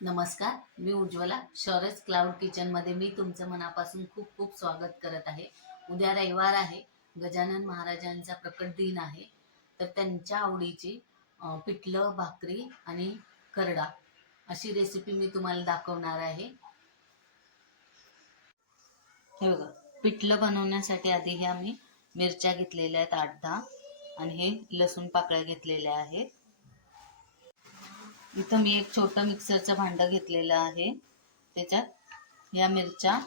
नमस्कार, मी उज्ज्वला. शौर्यस क्लाउड किचनमध्ये मी तुमचं मनापासून खूप खूप स्वागत करत आहे. उद्या रविवार आहे, गजानन महाराजांचा प्रकट दिन आहे. तर त्यांच्या आवडीची पिठलं, भाकरी आणि खरडा अशी रेसिपी मी तुम्हाला दाखवणार आहे. हे बघा, पिठलं बनवण्यासाठी आधी ह्या मी मिरच्या घेतलेल्या आहेत 8-10 आणि हे लसूण पाकळ्या घेतलेल्या आहेत. इथं मी एक छोटं मिक्सरचं भांडं घेतलेलं आहे. त्याच्यात या मिरच्या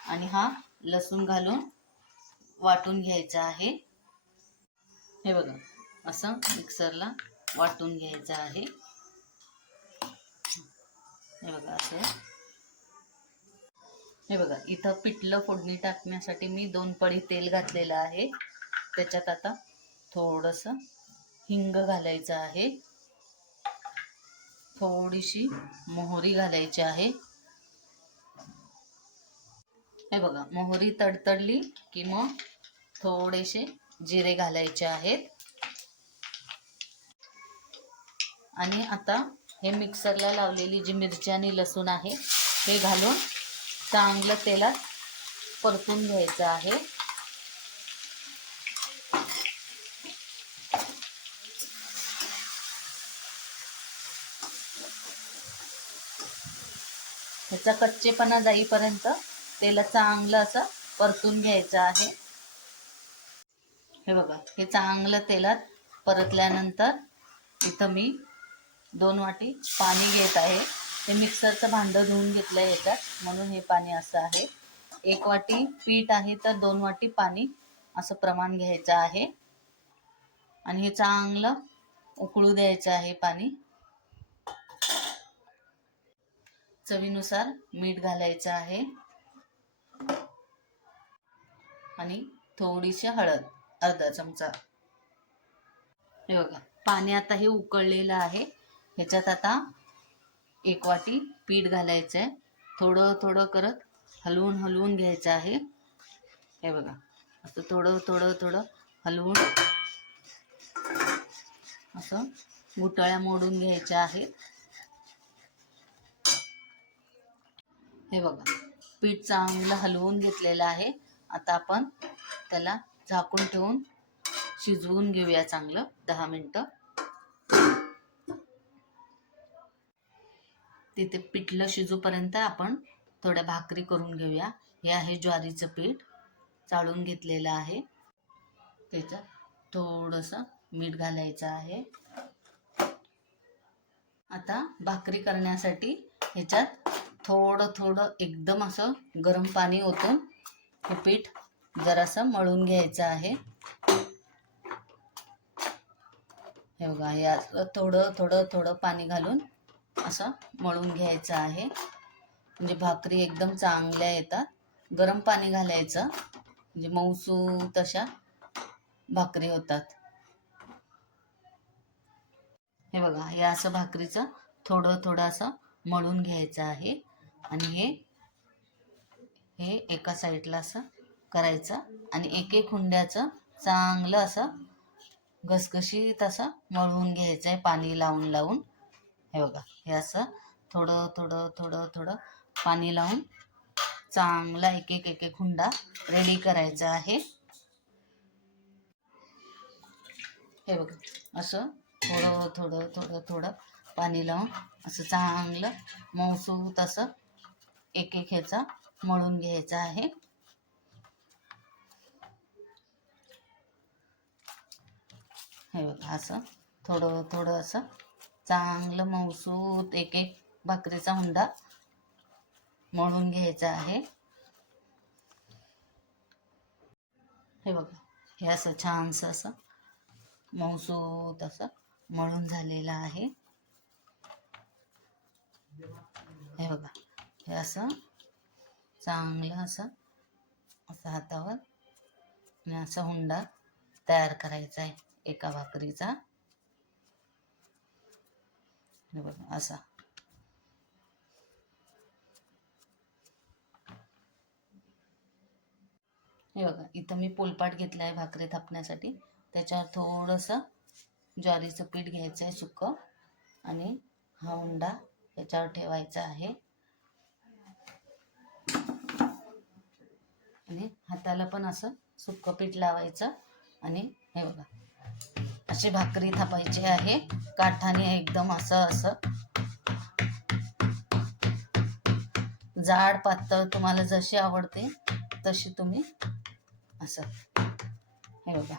आणि हा लसूण घालून वाटून घ्यायचा आहे. हे बघा, असं मिक्सरला वाटून घ्यायचं आहे. हे बघा असं. हे बघा, इथं पिठलं फोडणी टाकण्यासाठी मी 2 पळी तेल घातलेलं आहे. त्याच्यात आता थोडंसं हिंग घालायचं आहे. थोडीशी मोहरी घालायची आहे. हे बघा, मोहरी तडतडली की मग थोडेसे जिरे घालायचे आहेत. आणि आता हे मिक्सरला लावलेली जी मिरची आणि लसूण आहे हे घालून चांगलं तेलात परतून घ्यायचं आहे. ह्याचा कच्चेपणा जाईपर्यंत तेला चांगलं असं परतून घ्यायचं आहे. हे बघा, हे चांगलं तेलात परतल्यानंतर इथं मी 2 वाटी पाणी घेत आहे. ते मिक्सरचं भांडं धुवून घेतलं याच्यात, म्हणून हे पाणी असं आहे. 1 वाटी पीठ आहे तर 2 वाटी पाणी असं प्रमाण घ्यायचं आहे. आणि हे चांगलं उकळू द्यायचं आहे पाणी. चवीनुसार मीठ घालायचं आहे आणि थोडीशी हळद, अर्धा चमचा. हे बघा, पाणी आता हे उकळलेलं आहे. ह्याच्यात आता 1 वाटी पीठ घालायचं आहे. थोडं थोडं करत हलवून हलवून घ्यायचं आहे. हे बघा, असं थोडं थोडं थोडं हलवून असं गुठळ्या मोडून घ्यायच्या आहेत. हे बघा, पीठ चांगलं हलवून घेतलेलं आहे. आता आपण त्याला झाकून ठेवून शिजवून घेऊया चांगलं 10 मिनटं. तिथे पिठलं शिजूपर्यंत आपण थोड्या भाकरी करून घेऊया. हे आहे ज्वारीचं पीठ, चाळून घेतलेलं आहे. त्याच्यात थोडंसं मीठ घालायचं आहे. आता भाकरी करण्यासाठी ह्याच्यात थोडं थोडं एकदम असं गरम पाणी ओतून हे पीठ जरासं मळून घ्यायचं आहे. हे बघा, हे असं थोडं थोडं थोडं पाणी घालून असं मळून घ्यायचं आहे. म्हणजे भाकरी एकदम चांगल्या येतात. गरम पाणी घालायचं म्हणजे मऊसूत अशा भाकरी होतात. हे बघा, हे असं भाकरीचं थोडं थोडं असं मळून घ्यायचं आहे. आणि हे एका साईडला असं करायचं आणि एक एक हुंड्याचं चांगलं असं घसघशीत असं मळवून घ्यायचं आहे पाणी लावून लावून. हे बघा, हे असं थोडं थोडं थोडं थोडं पाणी लावून चांगला एक एक एक एक हुंडा रेडी करायचा आहे. हे बघा, असं थोडं थोडं थोडं थोडं पाणी लावून असं चांगलं मऊसूत असं एक एक ह्याचा मळून घ्यायचा आहे. हे बघा, असं थोडं थोडं असं चांगलं मऊसूत एक एक भाकरीचा हुंडा मळून घ्यायचा आहे. हे बघा, हे असं छानसं असं मऊसूत असं मळून झालेलं आहे. हे बघा, हे असं चांगलं असं असं हातावर आणि असा हुंडा तयार करायचा आहे एका भाकरीचा. हे बघा, असा. हे बघा, इथं मी पोलपाट घेतला आहे भाकरी थापण्यासाठी. त्याच्यावर थोडंसं ज्वारीचं पीठ घ्यायचं आहे सुकं आणि हा हुंडा याच्यावर ठेवायचं आहे आणि हाताला पण असं सुक्कं पीठ लावायचं आणि हे बघा अशी भाकरी थापायची आहे काठाने एकदम असं असं जाड पातळ तुम्हाला जशी आवडते तशी तुम्ही असं हे बघा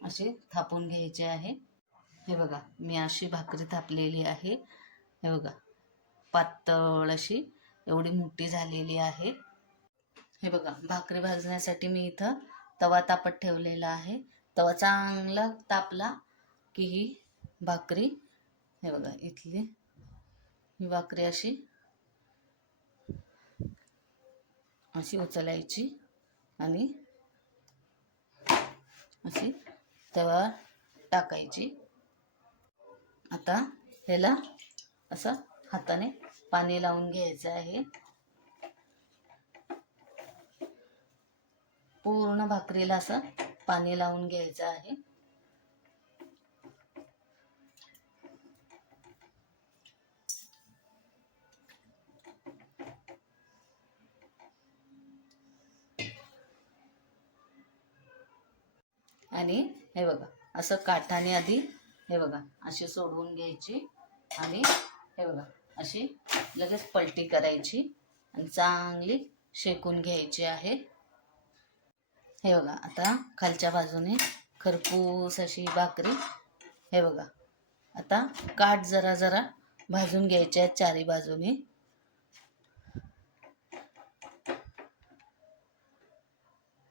अशी थापून घ्यायची आहे. हे बघा मी अशी भाकरी थापलेली आहे. हे बघा पातळ अशी एवढी मोठी झालेली आहे. हे बघा भाकरी भाजण्यासाठी मी इथं तवा तापत ठेवलेला आहे. तवा चांगला तापला की ही भाकरी हे बघा इथली ही भाकरी अशी अशी उचलायची आणि अशी तव्यावर टाकायची. आता ह्याला असं हाताने पाणी लावून घ्यायचं आहे. पूर्ण भाकरीला असं पाणी लावून घ्यायचं आहे. आणि हे बघा असं काठाने आधी हे बघा अशी सोडवून घ्यायची आणि हे बघा अशी लगेच पलटी करायची आणि चांगली शेकून घ्यायची आहे. हे बघा आता खालच्या बाजूने खरपूस अशी भाकरी हे बघा आता काठ जरा जरा भाजून घ्यायचे आहेत चारी बाजूने.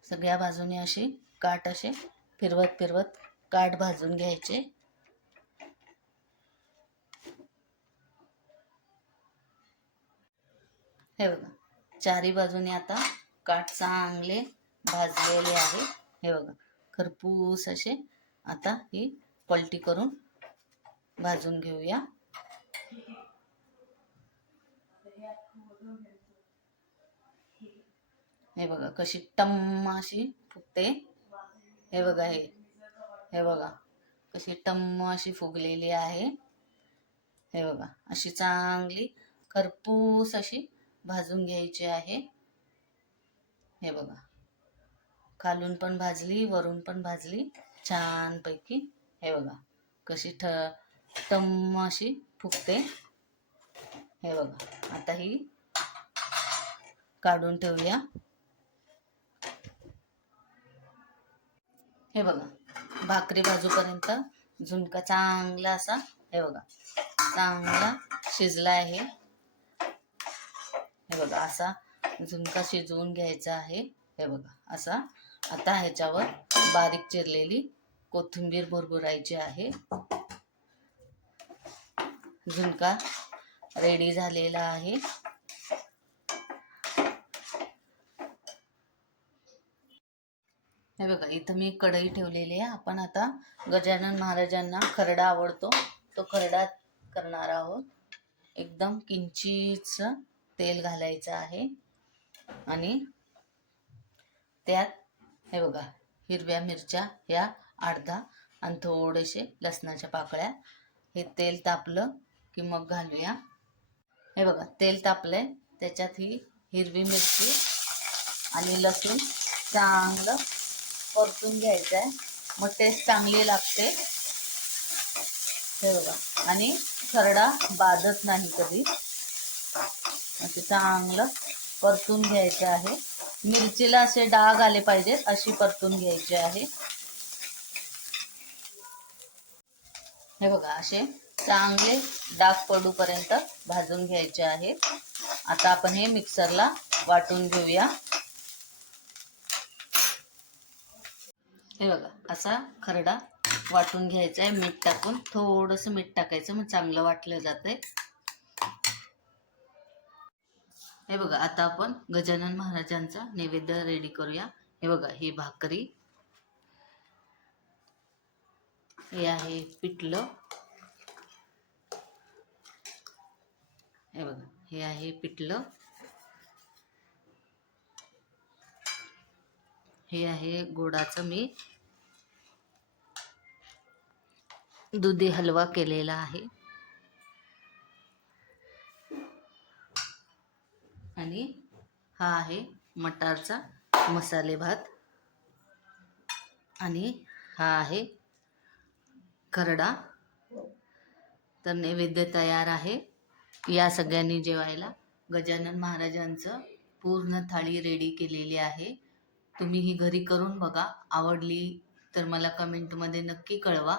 सगळ्या बाजूने अशी काठ असे फिरवत फिरवत काठ भाजून घ्यायचे. हे बघा चारी बाजूने आता काठ चांगले भाजलेले आहे. हे बघा खरपूस असे आता ही पलटी करून भाजून घेऊया. हे बघा कशी टम्म अशी फुगते. हे बघा हे बघा कशी टम्म अशी फुगलेली आहे. हे बघा अशी चांगली खरपूस अशी भाजून घ्यायची आहे. हे बघा खालून पण भाजली वरून पण भाजली छान पैकी. हे बघा कशी टम्म अशी फुगते. हे बघा आता ही काढून ठेवूया. हे बघा भाकरी बाजूपर्यंत झुणका चांगला असा हे बघा चांगला शिजला आहे. हे बघा असा झुणका शिजवून घ्यायचा आहे. हे बघा असा आता ह्याच्यावर बारीक चिरलेली कोथिंबीर भुरभुरायची आहे. झुणका रेडी झालेला आहे. हे बघा इथं मी कढई ठेवलेली आहे. आपण आता गजानन महाराजांना खरडा आवडतो तो खरडा करणार आहोत. एकदम किंचितच तेल घालायचं आहे आणि त्यात हे बघा हिरव्या मिरच्या ह्या 8-10 आणि थोडेसे लसणाच्या पाकळ्या. हे तेल तापलं की मग घालूया. हे बघा तेल तापलंय त्याच्यात ही हिरवी मिरची आणि लसूण चांगलं परतून घ्यायचं आहे. मग टेस्ट चांगली लागते. हे बघा आणि खरडा बाधत नाही कधी. असं चांगलं परतून घ्यायचं आहे. मिरचीला असे डाग आले पाहिजेत अशी परतून घ्यायची आहे. हे बघा असे चांगले डाग पडूपर्यंत भाजून घ्यायचे आहे. आता आपण हे मिक्सरला वाटून घेऊया. हे बघा असा खरडा वाटून घ्यायचा आहे. मीठ टाकून थोडंसं मीठ टाकायचं मग चांगलं वाटलं जातंय. हे बघा आता आपण गजानन महाराजांचा नैवेद्य रेडी करूया. हे बघा ही भाकरी, हे आहे पिठलं, हे बघा हे आहे पिठलं, हे आहे गोडाचं मीठ, दुधी हलवा केलेला आहे. आणि हा आहे मटारचा मसाले भात आणि हा आहे खरडा. तर नैवेद्य तयार आहे. या सगळ्यांनी जेवायला. गजानन महाराजांचं पूर्ण थाळी रेडी केलेली आहे. तुम्ही ही घरी करून बघा. आवडली तर मला कमेंटमध्ये नक्की कळवा.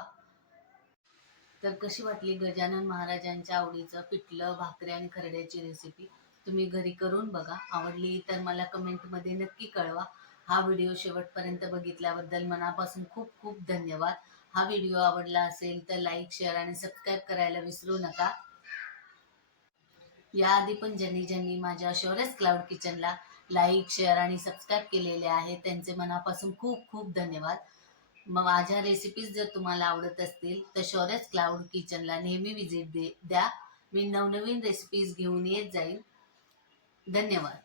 तर कशी वाटली गजानन महाराजांच्या आवडीचं पिठलं, भाकरी आणि खरड्याची रेसिपी? तुम्ही घरी करून बघा. आवडली तर मला कमेंटमध्ये नक्की कळवा. हा व्हिडिओ शेवटपर्यंत बघितल्याबद्दल मनापासून खूप खूप धन्यवाद. हा व्हिडिओ आवडला असेल तर लाईक, शेअर आणि सबस्क्राईब करायला विसरू नका. याआधी पण ज्यांनी माझ्या शौर्यस क्लाउड किचनला लाईक, शेअर आणि सबस्क्राईब केलेले आहे त्यांचे मनापासून खूप खूप धन्यवाद. मग माझ्या रेसिपीज जर तुम्हाला आवडत असतील तर शौर्यस क्लाउड किचनला नेहमी विजिट द्या. मी नवनवीन रेसिपीज घेऊन येत जाईन. धन्यवाद.